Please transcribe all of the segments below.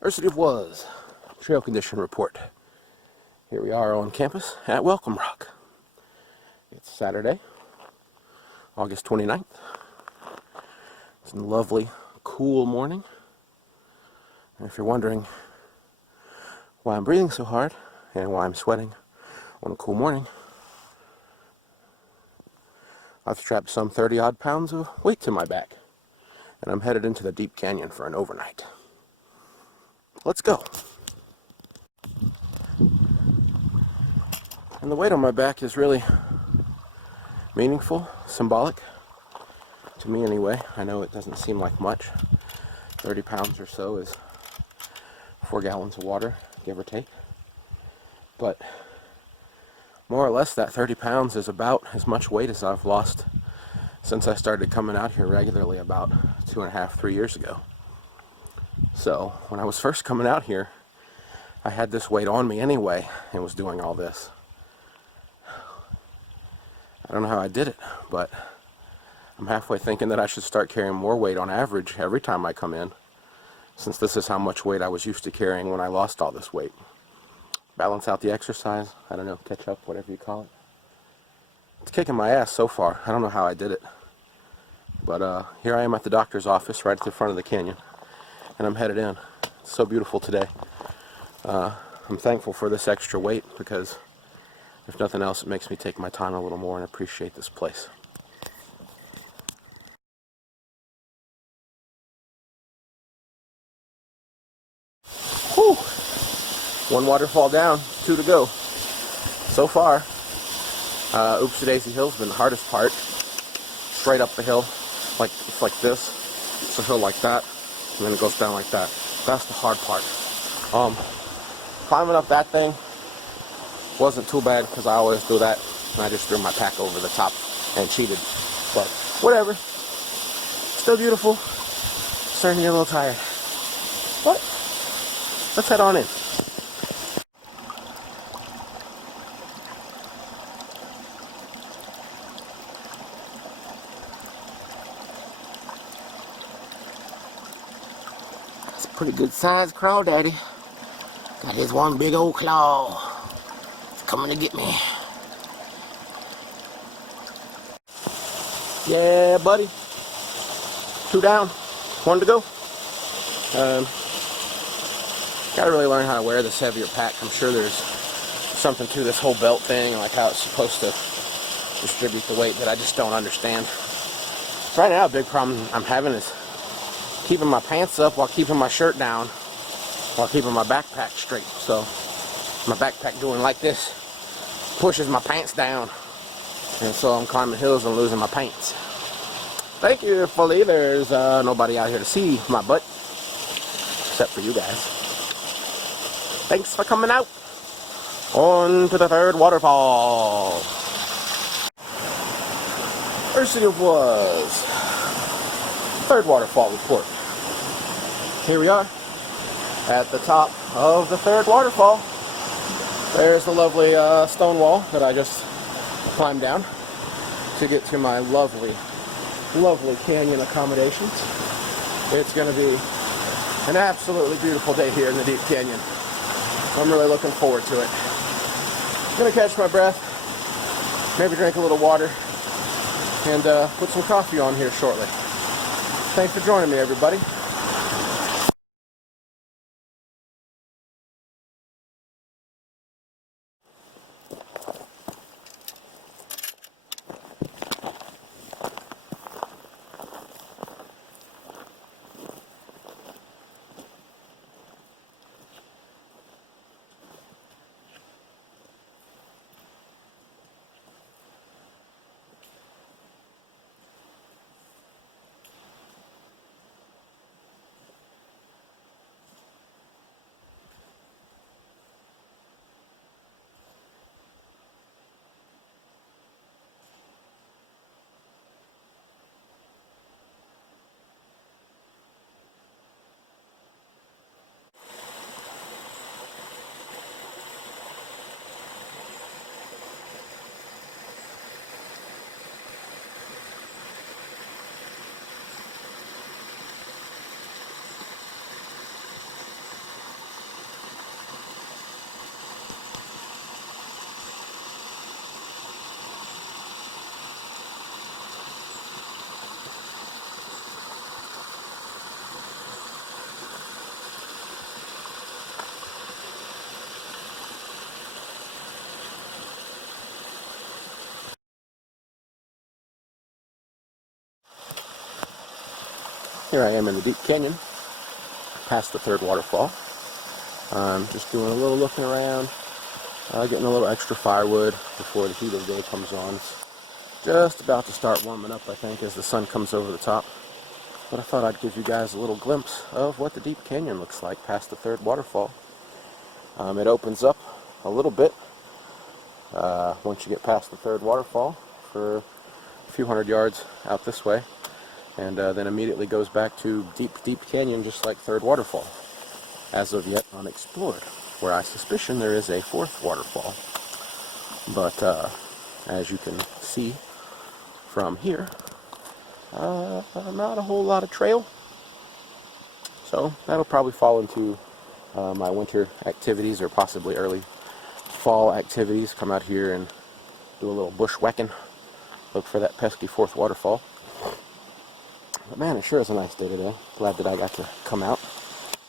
Ersity of Was, trail condition report. Here we are on campus at Welcome Rock. It's Saturday, August 29th. It's a lovely, cool morning. And if you're wondering why I'm breathing so hard and why I'm sweating on a cool morning, I've strapped some 30-odd pounds of weight to my back, and I'm headed into the deep canyon for an overnight. Let's go. And the weight on my back is really meaningful, symbolic, to me anyway. I know it doesn't seem like much. 30 pounds or so is 4 gallons of water, give or take. But more or less that 30 pounds is about as much weight as I've lost since I started coming out here regularly about 2.5, 3 years ago. So when I was first coming out here, I had this weight on me anyway and was doing all this. I don't know how I did it, but I'm halfway thinking that I should start carrying more weight on average every time I come in, since this is how much weight I was used to carrying when I lost all this weight. Balance out the exercise, I don't know, catch up, whatever you call it. It's kicking my ass so far. I don't know how I did it. But here I am at the doctor's office right at the front of the canyon, and I'm headed in. It's so beautiful today. I'm thankful for this extra weight because if nothing else, it makes me take my time a little more and appreciate this place. Whew! One waterfall down, 2 to go. So far, Oopsie Daisy Hill's been the hardest part. Straight up the hill, it's like this. It's a hill like that, and then it goes down like that. That's the hard part. Climbing up that thing wasn't too bad because I always do that, and I just threw my pack over the top and cheated. But whatever. Still beautiful. Starting to get a little tired. But let's head on in. It's a pretty good sized crawdaddy. Got his one big old claw. It's coming to get me. Yeah, buddy. 2 down. 1 to go. Gotta really learn how to wear this heavier pack. I'm sure there's something to this whole belt thing, like how it's supposed to distribute the weight that I just don't understand. Right now, a big problem I'm having is keeping my pants up while keeping my shirt down, while keeping my backpack straight. So my backpack doing like this pushes my pants down, and so I'm climbing hills and losing my pants. Thankfully, there's nobody out here to see my butt, except for you guys. Thanks for coming out. On to the 3rd waterfall. Ersity of Was, 3rd waterfall report. Here we are at the top of the 3rd waterfall. There's the lovely stone wall that I just climbed down to get to my lovely canyon accommodations. It's going to be an absolutely beautiful day here in the deep canyon. I'm really looking forward to it. I'm going to catch my breath, maybe drink a little water, and put some coffee on here shortly. Thanks for joining me, everybody. Here I am in the deep canyon, past the third waterfall. I'm just doing a little looking around, getting a little extra firewood before the heat of the day comes on. It's just about to start warming up, I think, as the sun comes over the top. But I thought I'd give you guys a little glimpse of what the deep canyon looks like past the third waterfall. It opens up a little bit once you get past the third waterfall for a few hundred yards out this way, and then immediately goes back to deep canyon, just like third waterfall, as of yet unexplored, where I suspicion there is a fourth waterfall. But as you can see from here, not a whole lot of trail, so that'll probably fall into my winter activities, or possibly early fall activities. Come out here and do a little bushwhacking, look for that pesky fourth waterfall. But man, it sure is a nice day today. Glad that I got to come out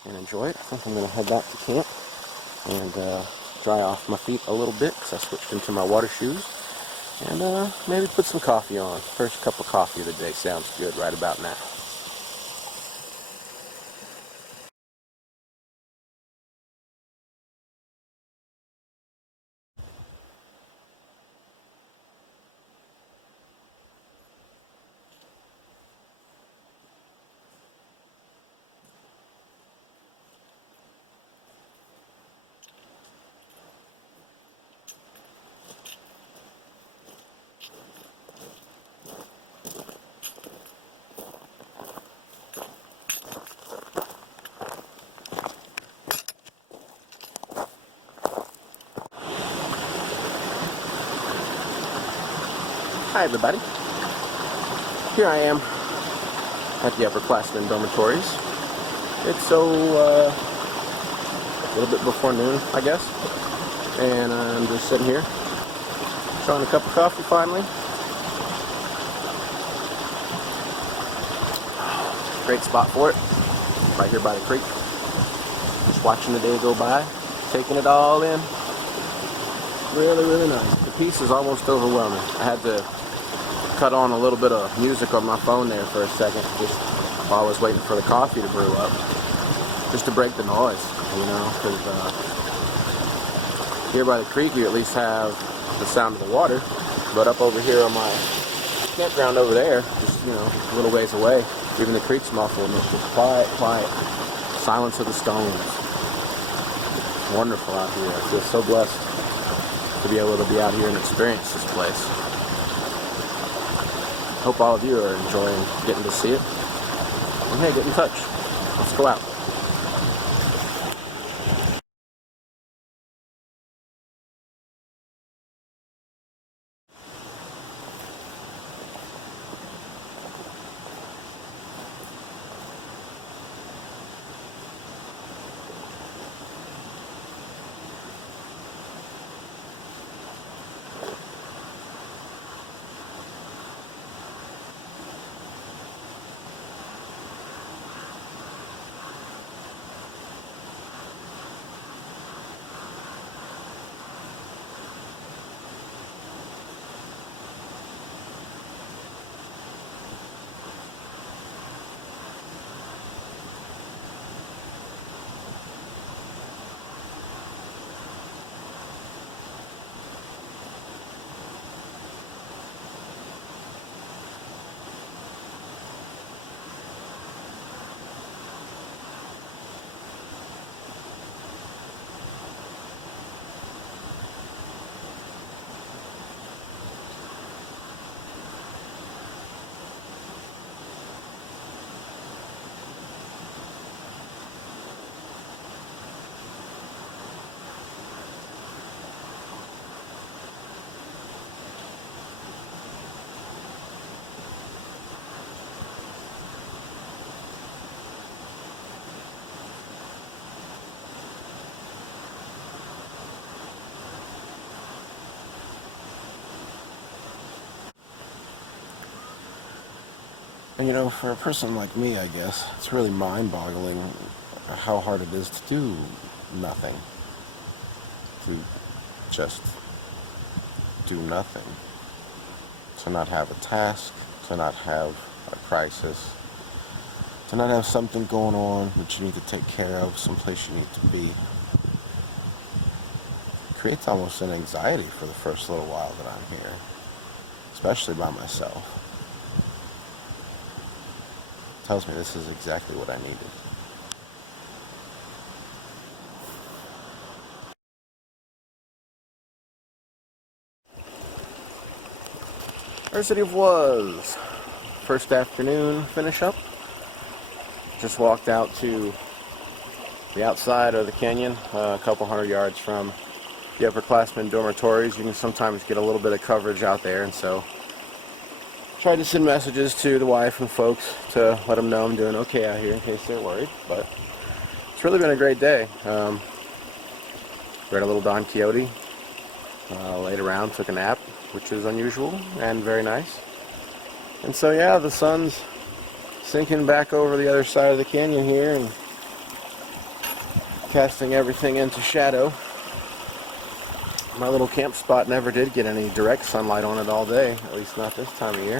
and enjoy it. I think I'm going to head back to camp and dry off my feet a little bit, because I switched into my water shoes, and maybe put some coffee on. First cup of coffee of the day sounds good right about now. Hi everybody. Here I am at the upperclassmen dormitories. It's a little bit before noon, I guess, and I'm just sitting here trying a cup of coffee finally. Great spot for it, right here by the creek. Just watching the day go by, taking it all in. Really, really nice. The piece is almost overwhelming. I had to cut on a little bit of music on my phone there for a second, just while I was waiting for the coffee to brew up, just to break the noise, you know, because here by the creek you at least have the sound of the water, but up over here on my campground over there, just, you know, a little ways away, even the creek's muffled, and it's just quiet, silence of the stones. Wonderful out here. I feel so blessed to be able to be out here and experience this place. Hope all of you are enjoying getting to see it. And hey, get in touch. Let's go out. And you know, for a person like me, I guess, it's really mind-boggling how hard it is to do nothing. To just do nothing. To not have a task, to not have a crisis, To not have something going on that you need to take care of, someplace you need to be, creates almost an anxiety for the first little while that I'm here, especially by myself. It tells me this is exactly what I needed. Ersity of Was. First afternoon finish up. Just walked out to the outside of the canyon, a couple hundred yards from the upperclassmen dormitories. You can sometimes get a little bit of coverage out there, and so tried to send messages to the wife and folks to let them know I'm doing okay out here in case they're worried. But it's really been a great day. Read a little Don Quixote, laid around, took a nap, which is unusual and very nice. And so yeah, the sun's sinking back over the other side of the canyon here and casting everything into shadow. My little camp spot never did get any direct sunlight on it all day, at least not this time of year,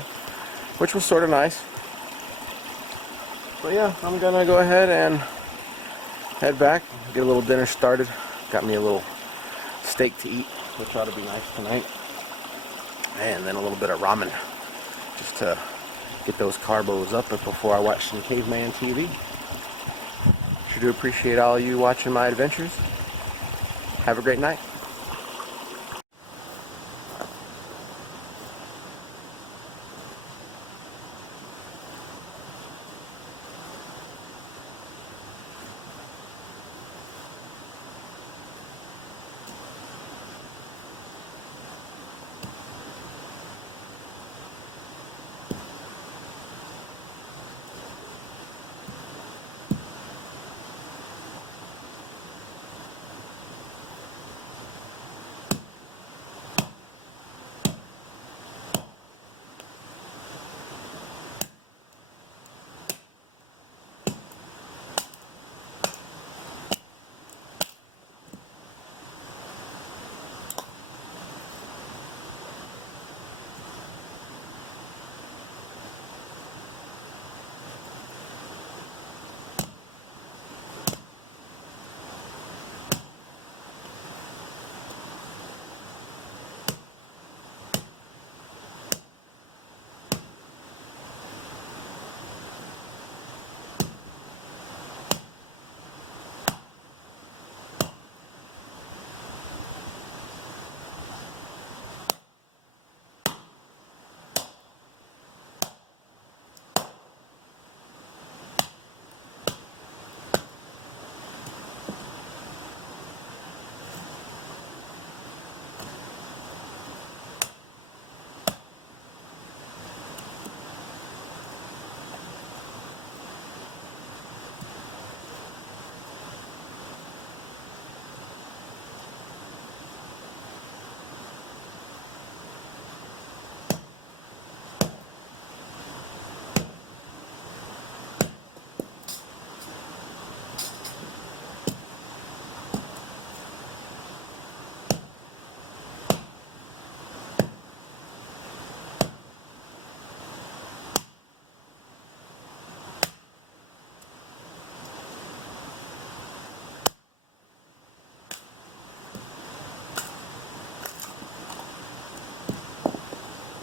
which was sort of nice. But yeah, I'm gonna go ahead and head back, get a little dinner started. Got me a little steak to eat, which ought to be nice tonight. And then a little bit of ramen, just to get those carbos up before I watch some caveman TV. Sure do appreciate all of you watching my adventures. Have a great night.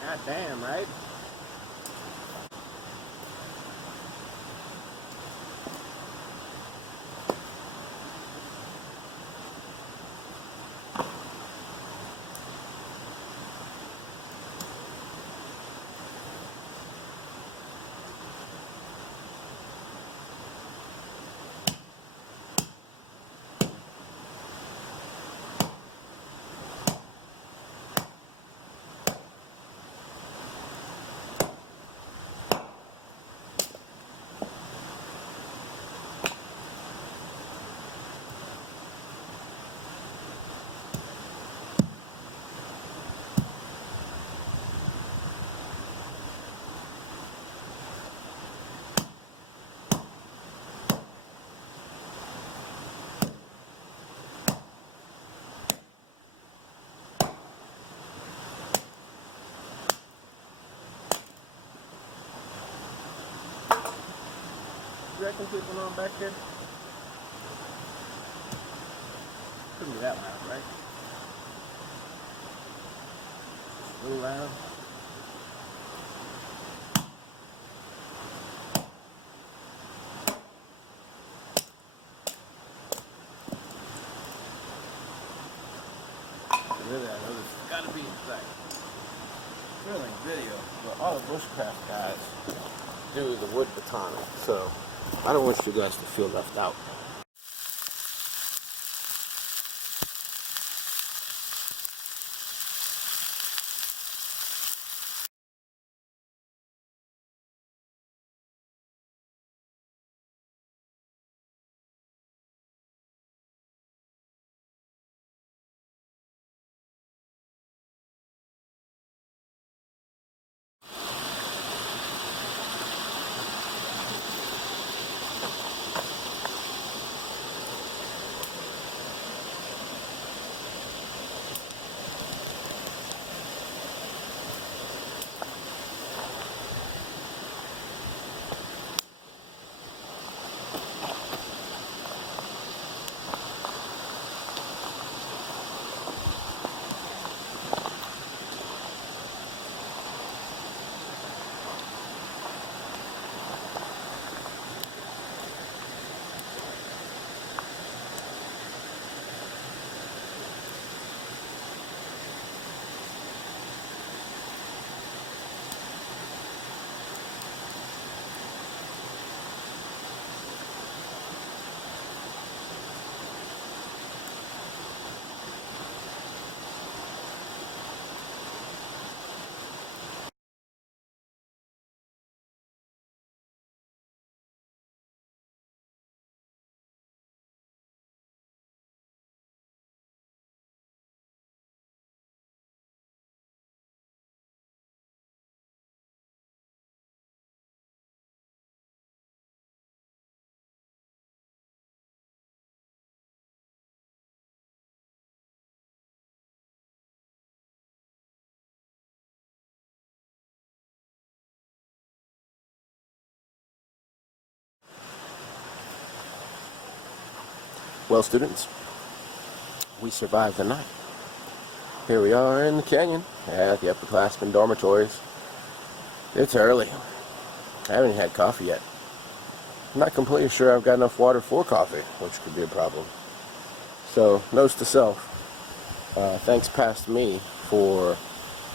God damn, right? You reckon people on back there? Couldn't be that loud, right? A little loud. Really, I know this has got to be like thrilling video, but all the bushcraft guys do the wood batoning, so I don't want you guys to feel left out. Well, students, we survived the night. Here we are in the canyon at the upperclassmen dormitories. It's early. I haven't had coffee yet. I'm not completely sure I've got enough water for coffee, which could be a problem. So, notes to self, thanks past me for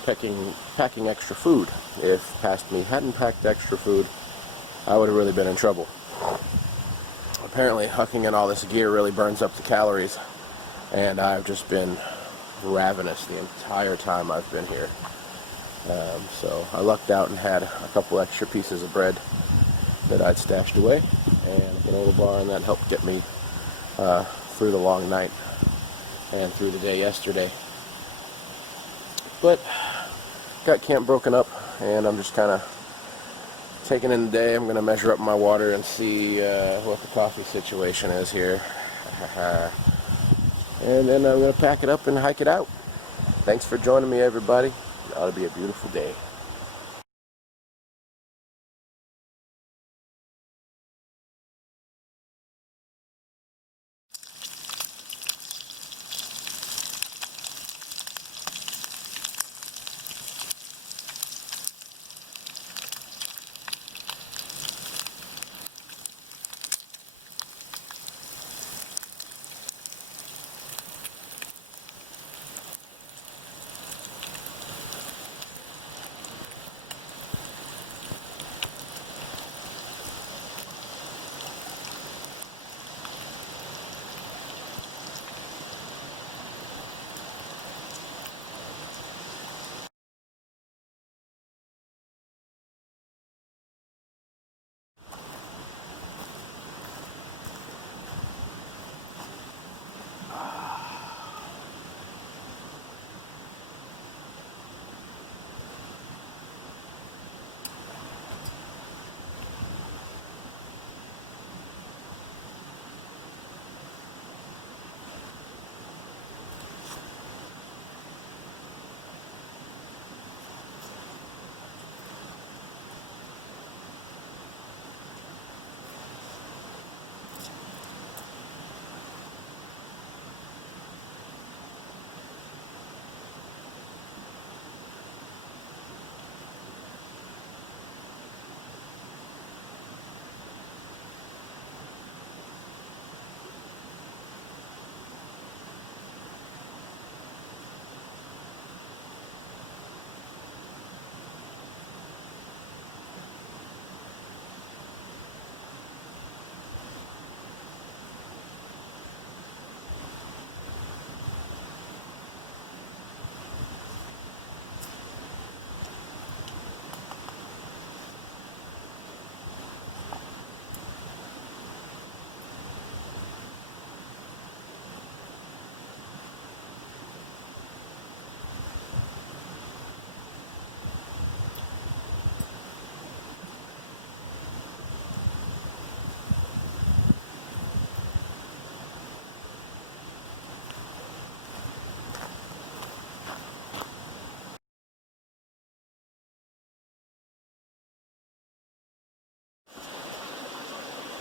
packing extra food. If past me hadn't packed extra food, I would have really been in trouble. Apparently, hucking in all this gear really burns up the calories, and I've just been ravenous the entire time I've been here. So I lucked out and had a couple extra pieces of bread that I'd stashed away, and a granola bar, and that helped get me through the long night and through the day yesterday. But got camp broken up, and I'm just kind of taking in the day. I'm going to measure up my water and see what the coffee situation is here. And then I'm going to pack it up and hike it out. Thanks for joining me, everybody. It ought to be a beautiful day.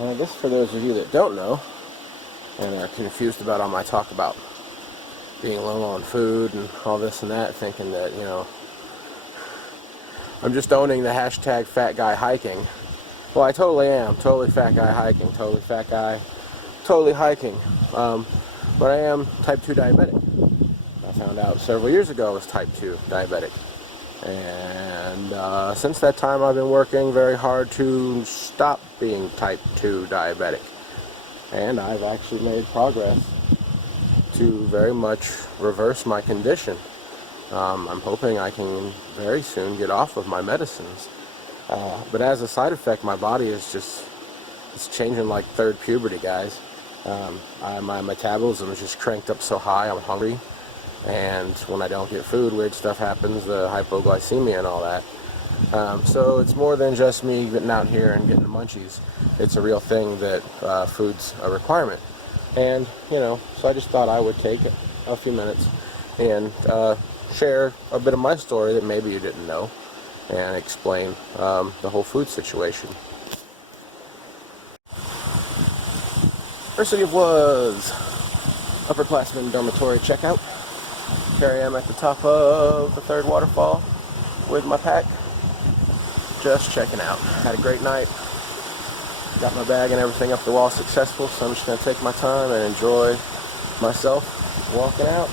And I guess for those of you that don't know and are confused about all my talk about being low on food and all this and that, thinking that, you know, I'm just owning the hashtag fat guy hiking. Well, I totally am. Totally fat guy hiking. Totally fat guy. Totally hiking. But I am type 2 diabetic. I found out several years ago I was type 2 diabetic. And since that time I've been working very hard to stop being type 2 diabetic. And I've actually made progress to very much reverse my condition. I'm hoping I can very soon get off of my medicines. But as a side effect, my body is just, it's changing like third puberty, guys. My metabolism is just cranked up so high, I'm hungry. And when I don't get food, weird stuff happens, the hypoglycemia and all that. So it's more than just me getting out here and getting the munchies. It's a real thing that food's a requirement. And, you know, so I just thought I would take a few minutes and share a bit of my story that maybe you didn't know and explain the whole food situation. Ersity of Was, upperclassmen dormitory checkout. Here I am at the top of the third waterfall with my pack, just checking out. Had a great night. Got my bag and everything up the wall successful, so I'm just going to take my time and enjoy myself walking out.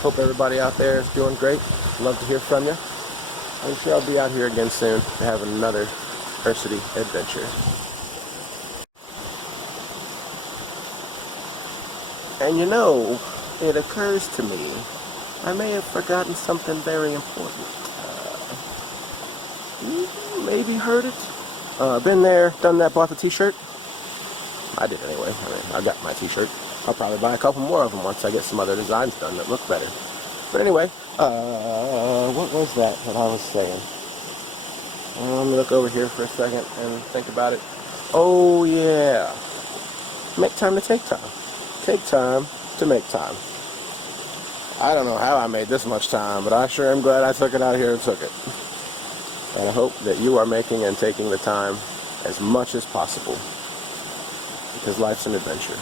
Hope everybody out there is doing great. Love to hear from you. I'm sure I'll be out here again soon to have another Ersity adventure. And you know, it occurs to me, I may have forgotten something very important. You maybe heard it. Been there, done that, bought the t-shirt. I did anyway. I mean, I got my t-shirt. I'll probably buy a couple more of them once I get some other designs done that look better. But anyway, what was that I was saying? Let me look over here for a second and think about it. Oh yeah, make time to take time. Take time to make time. I don't know how I made this much time, but I sure am glad I took it out here and took it. And I hope that you are making and taking the time as much as possible, because life's an adventure.